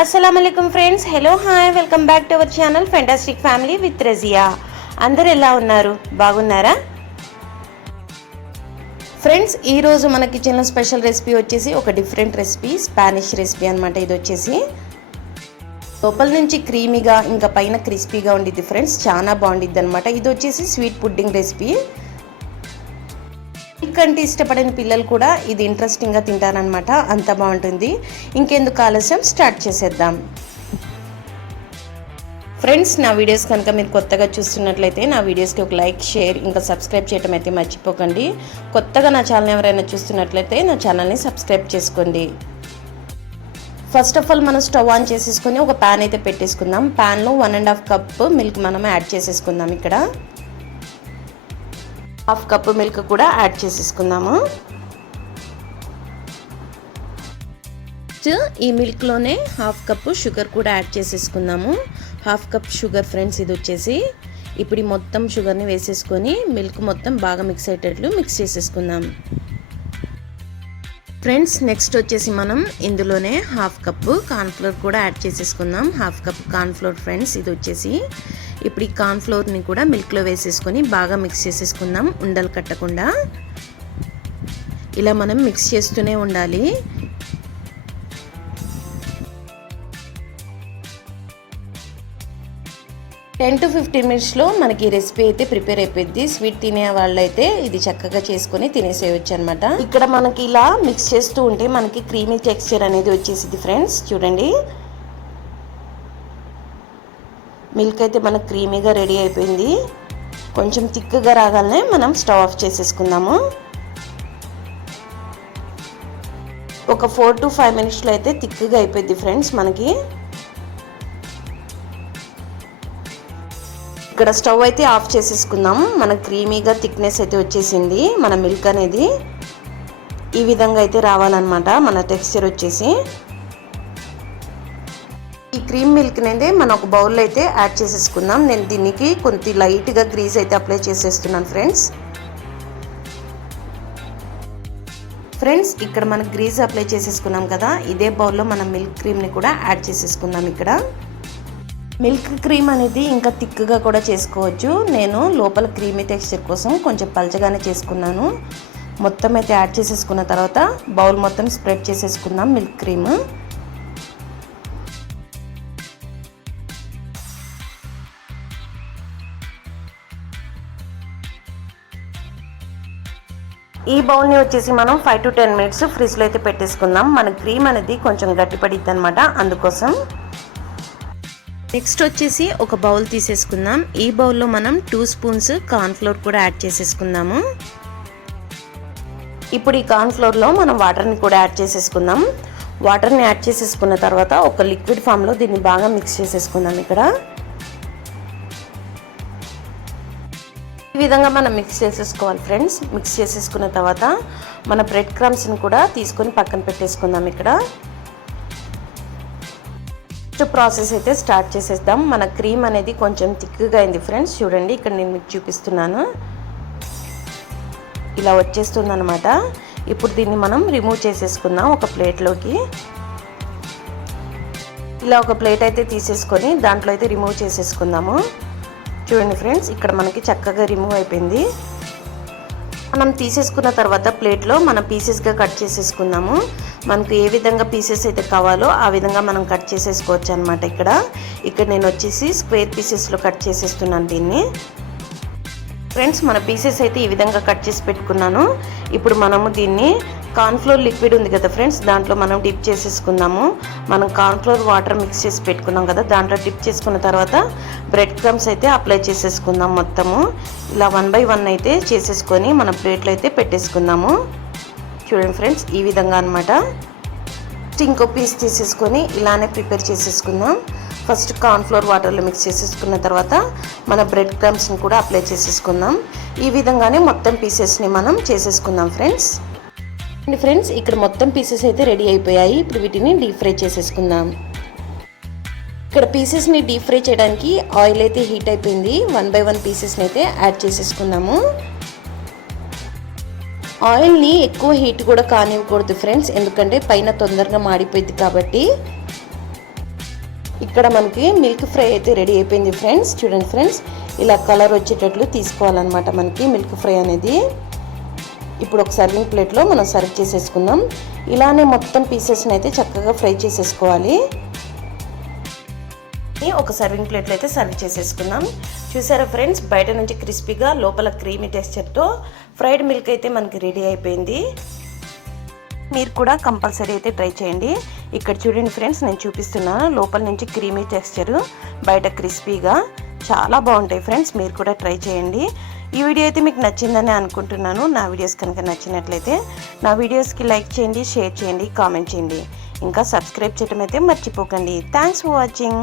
అస్సలం friends hello hi welcome back to our channel fantastic family with Razia అందరు ఎలా ఉన్నారు? బాగున్నారా? ఫ్రెండ్స్ ఈరోజు మన కిచెన్లో స్పెషల్ రెసిపీ వచ్చేసి ఒక డిఫరెంట్ రెసిపీ స్పానిష్ రెసిపీ అనమాట ఇది వచ్చేసి. లోపల నుంచి క్రీమీగా ఇంకా పైన క్రిస్పీగా ఉండిద్ది ఫ్రెండ్స్ చాలా బాగుండిద్ది అనమాట ఇది వచ్చేసి స్వీట్ పుడ్డింగ్ రెసిపీ కంటే ఇష్టపడిన పిల్లలు కూడా ఇది ఇంట్రెస్టింగ్గా తింటారనమాట అంత బాగుంటుంది. ఇంకెందుకు ఆలస్యం? స్టార్ట్ చేసేద్దాం. ఫ్రెండ్స్ నా వీడియోస్ కనుక మీరు కొత్తగా చూస్తున్నట్లయితే నా వీడియోస్కి ఒక లైక్ షేర్ ఇంకా సబ్స్క్రైబ్ చేయడం అయితే మర్చిపోకండి. కొత్తగా నా ఛానల్ ఎవరైనా చూస్తున్నట్లయితే నా ఛానల్ని సబ్స్క్రైబ్ చేసుకోండి. ఫస్ట్ ఆఫ్ ఆల్ మనం స్టవ్ ఆన్ చేసేసుకొని ఒక ప్యాన్ అయితే పెట్టేసుకుందాం. ప్యాన్లో one and half cup milk మనం యాడ్ చేసేసుకుందాం ఇక్కడ. హాఫ్ కప్ మిల్క్ కూడా యాడ్ చేసేసుకుందాము. ఈ మిల్క్లోనే హాఫ్ కప్ షుగర్ కూడా యాడ్ చేసేసుకుందాము. హాఫ్ కప్ షుగర్ ఫ్రెండ్స్ ఇది వచ్చేసి ఇప్పుడు మొత్తం షుగర్ని వేసేసుకొని మిల్క్ మొత్తం బాగా మిక్స్ అయ్యేటట్లు మిక్స్ చేసేసుకుందాం. ఫ్రెండ్స్ నెక్స్ట్ వచ్చేసి మనం ఇందులోనే హాఫ్ కప్పు కార్న్ఫ్లోర్ కూడా యాడ్ చేసేసుకుందాం. హాఫ్ కప్ కార్న్ఫ్లోర్ ఫ్రెండ్స్ ఇది వచ్చేసి ఇప్పుడు ఈ కార్న్ఫ్లోర్ని కూడా మిల్క్లో వేసేసుకొని బాగా మిక్స్ చేసేసుకుందాం ఉండలు కట్టకుండా. ఇలా మనం మిక్స్ చేస్తూనే ఉండాలి. టెన్ టు ఫిఫ్టీన్ మినిట్స్లో మనకి ఈ రెసిపీ అయితే ప్రిపేర్ అయిపోయింది. స్వీట్ తినే వాళ్ళైతే ఇది చక్కగా చేసుకొని తినేసేయచ్చు అనమాట ఇక్కడ మనకి ఇలా మిక్స్ చేస్తూ ఉంటే మనకి క్రీమీ టెక్స్చర్ అనేది వచ్చేసింది ఫ్రెండ్స్. చూడండి. మిల్క్ అయితే మనకు క్రీమీగా రెడీ అయిపోయింది. కొంచెం థిక్గా రాగానే మనం స్టవ్ ఆఫ్ చేసేసుకుందాము. ఒక ఫోర్ టు ఫైవ్ మినిట్స్లో అయితే థిక్గా అయిపోయింది ఫ్రెండ్స్ మనకి. ఇక్కడ స్టవ్ అయితే ఆఫ్ చేసేసుకుందాం మన క్రీమీగా థిక్నెస్ అయితే వచ్చేసింది మన మిల్క్ అనేది. ఈ విధంగా అయితే రావాలన్నమాట మన టెక్స్చర్ వచ్చేసి. క్రీమ్ మిల్క్ అనేది మనం ఒక బౌల్లో అయితే యాడ్ చేసేసుకుందాం. నేను దీనికి కొంత లైట్గా గ్రీస్ అయితే అప్లై చేసేస్తున్నాను ఫ్రెండ్స్. ఫ్రెండ్స్ ఇక్కడ మనం గ్రీజ్ అప్లై చేసేసుకున్నాం కదా. ఇదే బౌల్లో మనం మిల్క్ క్రీమ్ని కూడా యాడ్ చేసేసుకుందాం ఇక్కడ. మిల్క్ క్రీమ్ అనేది ఇంకా థిక్గా కూడా చేసుకోవచ్చు. నేను లోపల క్రీమీ టెక్స్చర్ కోసం కొంచెం పలచగానే చేసుకున్నాను. మొత్తం అయితే యాడ్ చేసేసుకున్న తర్వాత బౌల్ మొత్తం స్ప్రెడ్ చేసేసుకుందాం మిల్క్ క్రీమ్. ఈ బౌల్ని వచ్చేసి మనం ఫైవ్ టు టెన్ మినిట్స్ ఫ్రిడ్జ్లో అయితే పెట్టేసుకుందాం. మన క్రీమ్ అనేది కొంచెం గట్టిపడిద్ది అనమాట అందుకోసం నెక్స్ట్ వచ్చేసి ఒక బౌల్ తీసేసుకుందాం. ఈ బౌల్లో మనం టూ స్పూన్స్ కార్న్ఫ్లోర్ కూడా యాడ్ చేసేసుకుందాము. ఇప్పుడు ఈ కార్న్ఫ్లోర్లో మనం వాటర్ని కూడా యాడ్ చేసేసుకుందాం. వాటర్ని యాడ్ చేసేసుకున్న తర్వాత ఒక లిక్విడ్ ఫామ్లో దీన్ని బాగా మిక్స్ చేసేసుకుందాం ఇక్కడ. ఈ విధంగా మనం మిక్స్ చేసేసుకోవాలి ఫ్రెండ్స్ మిక్స్ చేసేసుకున్న తర్వాత మన బ్రెడ్ క్రమ్స్ని కూడా తీసుకొని పక్కన పెట్టేసుకుందాం ఇక్కడ. నెక్స్ట్ ప్రాసెస్ అయితే స్టార్ట్ చేసేద్దాం. మన క్రీమ్ అనేది కొంచెం థిక్గా అయింది ఫ్రెండ్స్ చూడండి ఇక్కడ నేను మీకు చూపిస్తున్నాను. ఇలా వచ్చేస్తుంది అనమాట ఇప్పుడు దీన్ని మనం రిమూవ్ చేసేసుకుందాం ఒక ప్లేట్లోకి ఇలా ఒక ప్లేట్ అయితే తీసేసుకొని దాంట్లో అయితే రిమూవ్ చేసేసుకుందాము. చూడండి ఫ్రెండ్స్ ఇక్కడ మనకి చక్కగా రిమూవ్ అయిపోయింది. మనం తీసేసుకున్న తర్వాత ప్లేట్లో మనం పీసెస్గా కట్ చేసేసుకుందాము. మనకు ఏ విధంగా పీసెస్ అయితే కావాలో ఆ విధంగా మనం కట్ చేసేసుకోవచ్చు అనమాట ఇక్కడ. ఇక్కడ నేను వచ్చేసి స్క్వేర్ పీసెస్లో కట్ చేసేస్తున్నాను దీన్ని. ఫ్రెండ్స్ మన పీసెస్ అయితే ఈ విధంగా కట్ చేసి పెట్టుకున్నాను. ఇప్పుడు మనము దీన్ని కార్న్ఫ్లోర్ లిక్విడ్ ఉంది కదా ఫ్రెండ్స్ దాంట్లో మనం డిప్ చేసేసుకుందాము. మనం కార్న్ఫ్లోర్ వాటర్ మిక్స్ చేసి పెట్టుకున్నాం కదా దాంట్లో డిప్ చేసుకున్న తర్వాత బ్రెడ్ క్రమ్స్ అయితే అప్లై చేసేసుకుందాం మొత్తము. ఇలా వన్ బై వన్ అయితే చేసేసుకొని మన ప్లేట్లో అయితే పెట్టేసుకుందాము. చూడండి ఫ్రెండ్స్ ఈ విధంగా అనమాట ఇంకో పీస్ తీసేసుకొని ఇలానే ప్రిపేర్ చేసేసుకుందాం. ఫస్ట్ కార్న్ఫ్లోర్ వాటర్లో మిక్స్ చేసేసుకున్న తర్వాత మన బ్రెడ్ క్రమ్స్ని కూడా అప్లై చేసేసుకుందాం. ఈ విధంగానే మొత్తం పీసెస్ని మనం చేసేసుకుందాం ఫ్రెండ్స్. ఫ్రెండ్స్ ఇక్కడ మొత్తం పీసెస్ అయితే రెడీ అయిపోయాయి. ఇప్పుడు వీటిని డీప్ ఫ్రై చేసేసుకుందాం. ఇక్కడ పీసెస్ని డీప్ ఫ్రై చేయడానికి ఆయిల్ అయితే హీట్ అయిపోయింది. వన్ బై వన్ పీసెస్ని అయితే యాడ్ చేసేసుకుందాము. ఆయిల్ని ఎక్కువ హీట్ కూడా కానివ్వకూడదు ఫ్రెండ్స్. ఎందుకంటే పైన తొందరగా మాడిపోయింది కాబట్టి. ఇక్కడ మనకి మిల్క్ ఫ్రై అయితే రెడీ అయిపోయింది ఫ్రెండ్స్ చూడండి ఫ్రెండ్స్ ఇలా కలర్ వచ్చేటట్లు తీసుకోవాలన్నమాట మనకి మిల్క్ ఫ్రై అనేది. ఇప్పుడు ఒక సర్వింగ్ ప్లేట్లో మనం సర్వ్ చేసేసుకుందాం. ఇలానే మొత్తం పీసెస్ని అయితే చక్కగా ఫ్రై చేసేసుకోవాలి. ఒక సర్వింగ్ ప్లేట్లో అయితే సర్వ్ చేసేసుకుందాం. చూసారా ఫ్రెండ్స్ బయట నుంచి క్రిస్పీగా లోపల క్రీమీ టెక్స్చర్తో ఫ్రైడ్ మిల్క్ అయితే మనకి రెడీ అయిపోయింది. మీరు కూడా కంపల్సరీ అయితే ట్రై చేయండి. ఇక్కడ చూడండి ఫ్రెండ్స్ నేను చూపిస్తున్నాను లోపల నుంచి క్రీమీ టెక్స్చరు బయట క్రిస్పీగా చాలా బాగుంటాయి ఫ్రెండ్స్ మీరు కూడా ట్రై చేయండి. ఈ వీడియో అయితే మీకు నచ్చిందని అనుకుంటున్నాను. నా వీడియోస్ కనుక నచ్చినట్లయితే నా వీడియోస్కి లైక్ చేయండి షేర్ చేయండి కామెంట్ చేయండి. ఇంకా సబ్స్క్రైబ్ చేయడం అయితే మర్చిపోకండి. Thanks for watching.